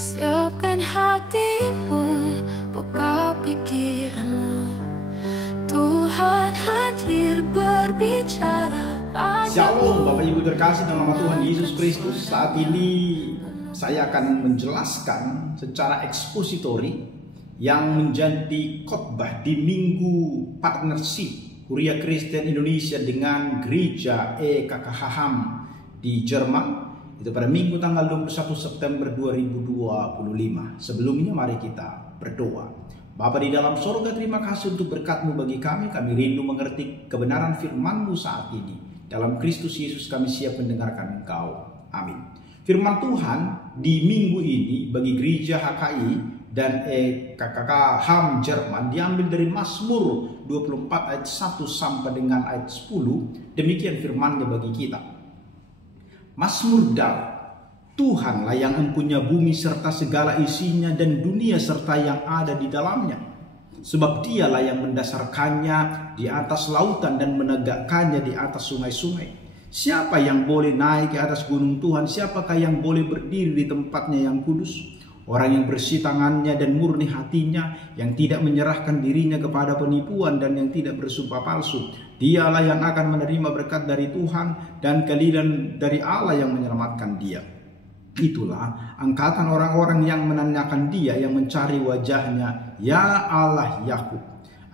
Siapkan hatimu, buka pikiranmu. Tuhan hadir berbicara. Shalom Bapak Ibu terkasih dalam nama Tuhan Yesus Kristus. Saat ini saya akan menjelaskan secara ekspositori yang menjadi khotbah di Minggu Partnership Kuria Kristen Indonesia dengan Gereja EKKHAM di Jerman. Itu pada Minggu tanggal 21 September 2025. Sebelumnya mari kita berdoa. Bapa di dalam sorga, terima kasih untuk berkat-Mu bagi kami. Kami rindu mengerti kebenaran firman-Mu saat ini. Dalam Kristus Yesus kami siap mendengarkan Engkau. Amin. Firman Tuhan di minggu ini bagi gereja HKI dan EKKHAM Jerman diambil dari Mazmur 24 ayat 1 sampai dengan ayat 10. Demikian firman-Nya bagi kita. Mazmur Daud. Tuhanlah yang mempunyai bumi serta segala isinya dan dunia serta yang ada di dalamnya. Sebab Dialah yang mendasarkannya di atas lautan dan menegakkannya di atas sungai-sungai. Siapa yang boleh naik ke atas gunung Tuhan? Siapakah yang boleh berdiri di tempatnya yang kudus? Orang yang bersih tangannya dan murni hatinya, yang tidak menyerahkan dirinya kepada penipuan dan yang tidak bersumpah palsu. Dialah yang akan menerima berkat dari Tuhan dan keadilan dari Allah yang menyelamatkan dia. Itulah angkatan orang-orang yang menanyakan Dia, yang mencari wajah-Nya, ya Allah Yakub.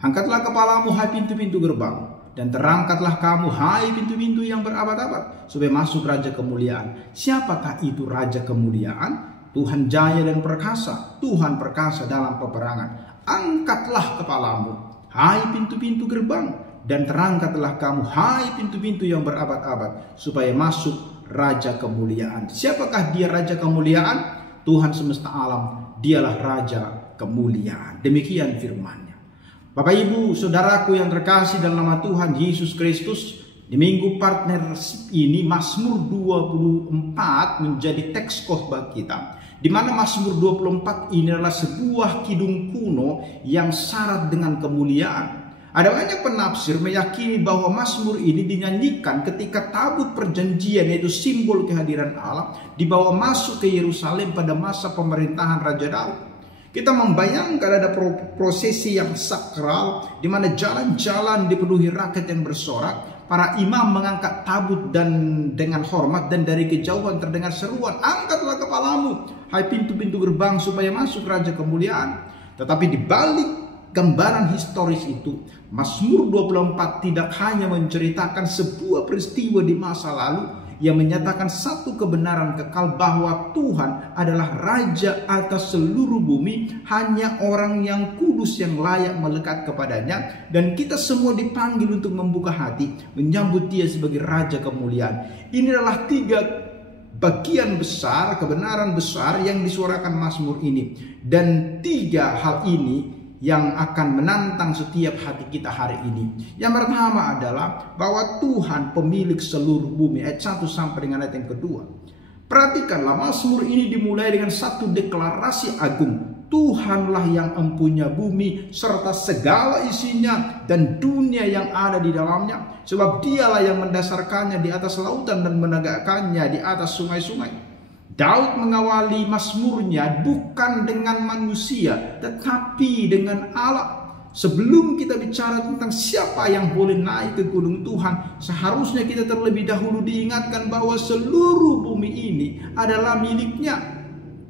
Angkatlah kepalamu, hai pintu-pintu gerbang, dan terangkatlah kamu, hai pintu-pintu yang berabad-abad, supaya masuk Raja Kemuliaan. Siapakah itu Raja Kemuliaan? Tuhan jaya dan perkasa, Tuhan perkasa dalam peperangan. Angkatlah kepalamu, hai pintu-pintu gerbang, dan terangkatlah kamu, hai pintu-pintu yang berabad-abad, supaya masuk Raja Kemuliaan. Siapakah Dia Raja Kemuliaan? Tuhan semesta alam, Dialah Raja Kemuliaan. Demikian firman-Nya. Bapak Ibu saudaraku yang terkasih dalam nama Tuhan Yesus Kristus, di Minggu Partnership ini Mazmur 24 menjadi teks khotbah kita, di mana Mazmur 24 ini adalah sebuah kidung kuno yang syarat dengan kemuliaan. Ada banyak penafsir meyakini bahwa Mazmur ini dinyanyikan ketika tabut perjanjian, yaitu simbol kehadiran Allah, dibawa masuk ke Yerusalem pada masa pemerintahan Raja Daud. Kita membayangkan ada prosesi yang sakral di mana jalan-jalan dipenuhi rakyat yang bersorak. Para imam mengangkat tabut dan dengan hormat, dan dari kejauhan terdengar seruan, angkatlah kepalamu, hai pintu-pintu gerbang, supaya masuk Raja Kemuliaan. Tetapi di balik gambaran historis itu, Mazmur 24 tidak hanya menceritakan sebuah peristiwa di masa lalu yang menyatakan satu kebenaran kekal bahwa Tuhan adalah Raja atas seluruh bumi. Hanya orang yang kudus yang layak melekat kepadanya, dan kita semua dipanggil untuk membuka hati menyambut Dia sebagai Raja Kemuliaan. Ini adalah tiga bagian besar, kebenaran besar yang disuarakan Mazmur ini, dan tiga hal ini yang akan menantang setiap hati kita hari ini. Yang pertama adalah bahwa Tuhan pemilik seluruh bumi, ayat 1 sampai dengan ayat yang kedua. Perhatikanlah, Mazmur ini dimulai dengan satu deklarasi agung. Tuhanlah yang mempunyai bumi serta segala isinya dan dunia yang ada di dalamnya. Sebab Dialah yang mendasarkannya di atas lautan dan menegakkannya di atas sungai-sungai. Daud mengawali mazmurnya bukan dengan manusia, tetapi dengan Allah. Sebelum kita bicara tentang siapa yang boleh naik ke gunung Tuhan, seharusnya kita terlebih dahulu diingatkan bahwa seluruh bumi ini adalah milik-Nya.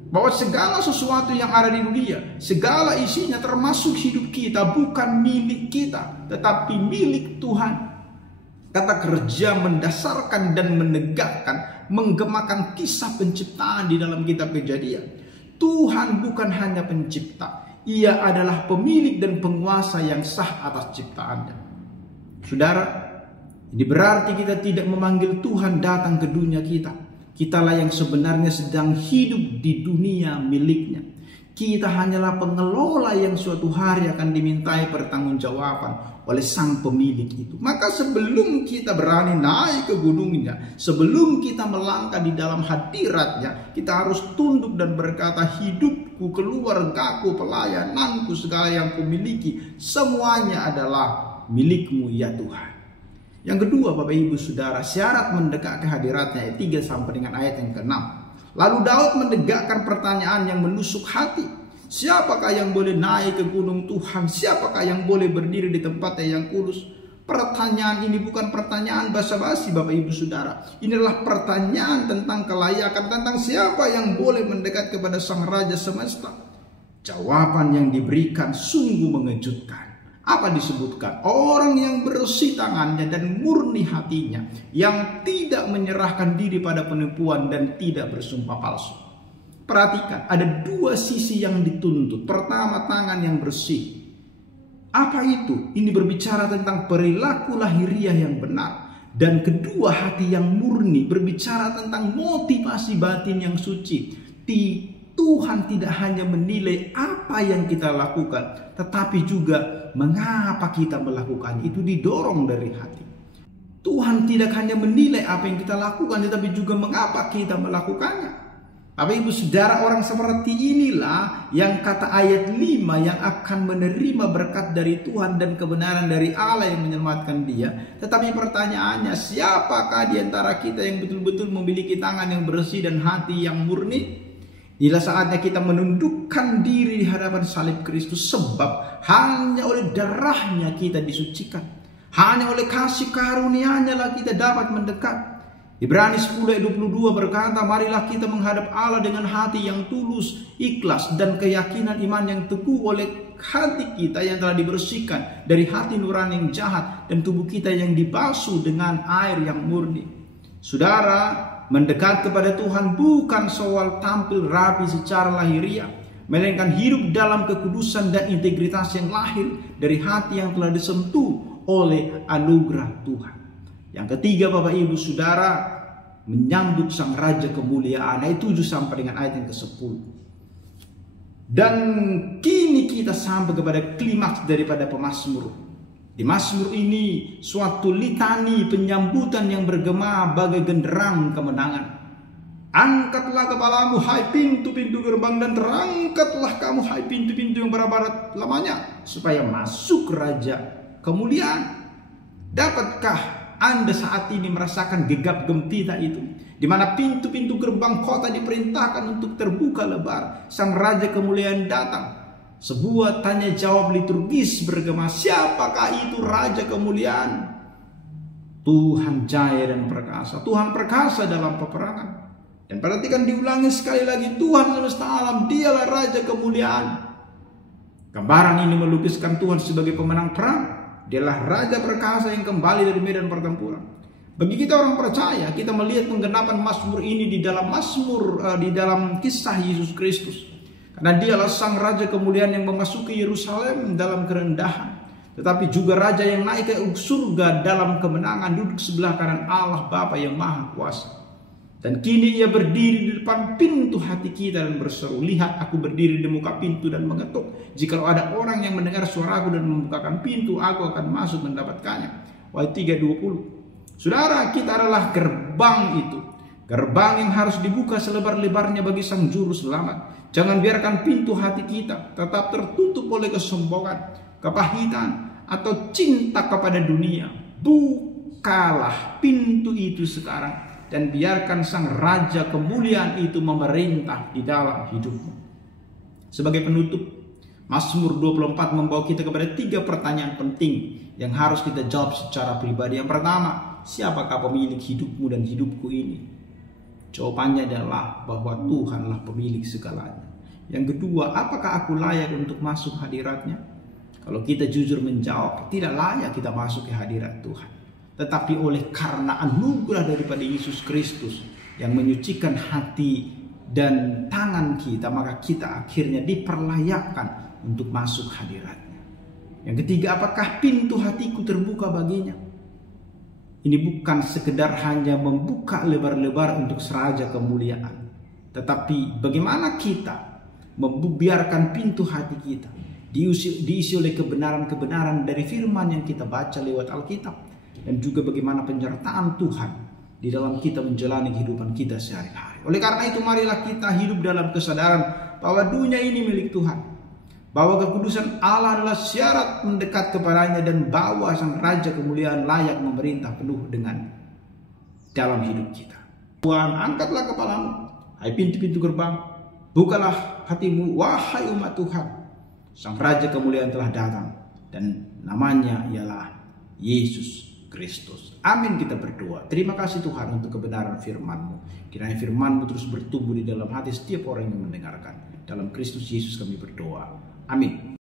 Bahwa segala sesuatu yang ada di dunia, segala isinya termasuk hidup kita, bukan milik kita, tetapi milik Tuhan. Kata kerja mendasarkan dan menegakkan, menggemakan kisah penciptaan di dalam kitab Kejadian. Tuhan bukan hanya pencipta, Ia adalah pemilik dan penguasa yang sah atas ciptaannya. Saudara, ini berarti kita tidak memanggil Tuhan datang ke dunia kita. Kitalah yang sebenarnya sedang hidup di dunia milik-Nya. Kita hanyalah pengelola yang suatu hari akan dimintai pertanggungjawaban oleh sang pemilik itu. Maka sebelum kita berani naik ke gunungnya, sebelum kita melangkah di dalam hadiratnya, kita harus tunduk dan berkata, hidupku, keluargaku, pelayananku, segala yang kumiliki, semuanya adalah milik-Mu ya Tuhan. Yang kedua, Bapak Ibu Saudara, syarat mendekat ke hadiratnya, ayat 3 sampai dengan ayat yang ke-6. Lalu Daud menegakkan pertanyaan yang menusuk hati. Siapakah yang boleh naik ke gunung Tuhan? Siapakah yang boleh berdiri di tempatnya yang kudus? Pertanyaan ini bukan pertanyaan basa-basi Bapak Ibu Saudara. Ini adalah pertanyaan tentang kelayakan, tentang siapa yang boleh mendekat kepada Sang Raja Semesta. Jawaban yang diberikan sungguh mengejutkan. Apa disebutkan? Orang yang bersih tangannya dan murni hatinya, yang tidak menyerahkan diri pada penipuan dan tidak bersumpah palsu. Perhatikan, ada dua sisi yang dituntut. Pertama, tangan yang bersih. Apa itu? Ini berbicara tentang perilaku lahiriah yang benar. Dan kedua, hati yang murni, berbicara tentang motivasi batin yang suci. Tuhan tidak hanya menilai apa yang kita lakukan, tetapi juga mengapa kita melakukannya. Itu didorong dari hati. Tuhan tidak hanya menilai apa yang kita lakukan, tetapi juga mengapa kita melakukannya. Bapak Ibu Saudara, orang seperti inilah yang kata ayat 5 yang akan menerima berkat dari Tuhan dan kebenaran dari Allah yang menyelamatkan dia. Tetapi pertanyaannya, siapakah di antara kita yang betul-betul memiliki tangan yang bersih dan hati yang murni? Inilah saatnya kita menundukkan diri di hadapan salib Kristus, sebab hanya oleh darahnya kita disucikan. Hanya oleh kasih karunia-Nya lah kita dapat mendekat. Ibrani 10 ayat 22 berkata, marilah kita menghadap Allah dengan hati yang tulus, ikhlas, dan keyakinan iman yang teguh oleh hati kita yang telah dibersihkan dari hati nurani yang jahat dan tubuh kita yang dibasuh dengan air yang murni. Saudara, mendekat kepada Tuhan bukan soal tampil rapi secara lahiriah, melainkan hidup dalam kekudusan dan integritas yang lahir dari hati yang telah disentuh oleh anugerah Tuhan. Yang ketiga Bapak Ibu Saudara, menyambut Sang Raja kemuliaan, ayat 7 sampai dengan ayat yang ke-10. Dan kini kita sampai kepada klimaks daripada pemazmur. Di Mazmur ini suatu litani penyambutan yang bergema bagai genderang kemenangan. Angkatlah kepalamu hai pintu-pintu gerbang, dan terangkatlah kamu hai pintu-pintu yang berbarat lamanya, supaya masuk Raja kemuliaan. Dapatkah Anda saat ini merasakan gegap gempita itu, di mana pintu-pintu gerbang kota diperintahkan untuk terbuka lebar? Sang Raja kemuliaan datang. Sebuah tanya jawab liturgis bergema, siapakah itu Raja kemuliaan? Tuhan jaya dan perkasa, Tuhan perkasa dalam peperangan. Dan perhatikan diulangi sekali lagi, Tuhan semesta alam, dialah Raja kemuliaan. Gambaran ini melukiskan Tuhan sebagai pemenang perang. Dialah Raja perkasa yang kembali dari medan pertempuran. Bagi kita orang percaya, kita melihat penggenapan Mazmur ini di dalam Mazmur, di dalam kisah Yesus Kristus. Karena dialah Sang Raja kemuliaan yang memasuki Yerusalem dalam kerendahan, tetapi juga Raja yang naik ke surga dalam kemenangan, duduk sebelah kanan Allah Bapa yang Maha Kuasa. Dan kini ia berdiri di depan pintu hati kita dan berseru, lihat aku berdiri di muka pintu dan mengetuk. Jikalau ada orang yang mendengar suaraku dan membukakan pintu, aku akan masuk mendapatkannya. Wahai 3:20. Saudara, kita adalah gerbang itu. Gerbang yang harus dibuka selebar-lebarnya bagi Sang Juru Selamat. Jangan biarkan pintu hati kita tetap tertutup oleh kesombongan, kepahitan, atau cinta kepada dunia. Bukalah pintu itu sekarang dan biarkan Sang Raja kemuliaan itu memerintah di dalam hidupmu. Sebagai penutup, Mazmur 24 membawa kita kepada 3 pertanyaan penting yang harus kita jawab secara pribadi. Yang pertama, siapakah pemilik hidupmu dan hidupku ini? Jawabannya adalah bahwa Tuhanlah pemilik segalanya. Yang kedua, apakah aku layak untuk masuk hadiratnya? Kalau kita jujur menjawab, tidak layak kita masuk ke hadirat Tuhan. Tetapi oleh karena anugerah daripada Yesus Kristus yang menyucikan hati dan tangan kita, maka kita akhirnya diperlayakkan untuk masuk hadiratnya. Yang ketiga, apakah pintu hatiku terbuka baginya? Ini bukan sekedar hanya membuka lebar-lebar untuk Raja kemuliaan, tetapi bagaimana kita membiarkan pintu hati kita diisi oleh kebenaran-kebenaran dari firman yang kita baca lewat Alkitab, dan juga bagaimana penyertaan Tuhan di dalam kita menjalani kehidupan kita sehari-hari. Oleh karena itu, marilah kita hidup dalam kesadaran bahwa dunia ini milik Tuhan, bahwa kekudusan Allah adalah syarat mendekat kepadanya, dan bahwa Sang Raja kemuliaan layak memerintah penuh dengan dalam hidup kita. Tuhan, angkatlah kepalamu, hai pintu-pintu gerbang, bukalah hatimu, wahai umat Tuhan. Sang Raja kemuliaan telah datang, dan namanya ialah Yesus Kristus. Amin, kita berdoa. Terima kasih Tuhan untuk kebenaran firman-Mu. Kiranya firman-Mu terus bertumbuh di dalam hati setiap orang yang mendengarkan. Dalam Kristus Yesus kami berdoa. Amin.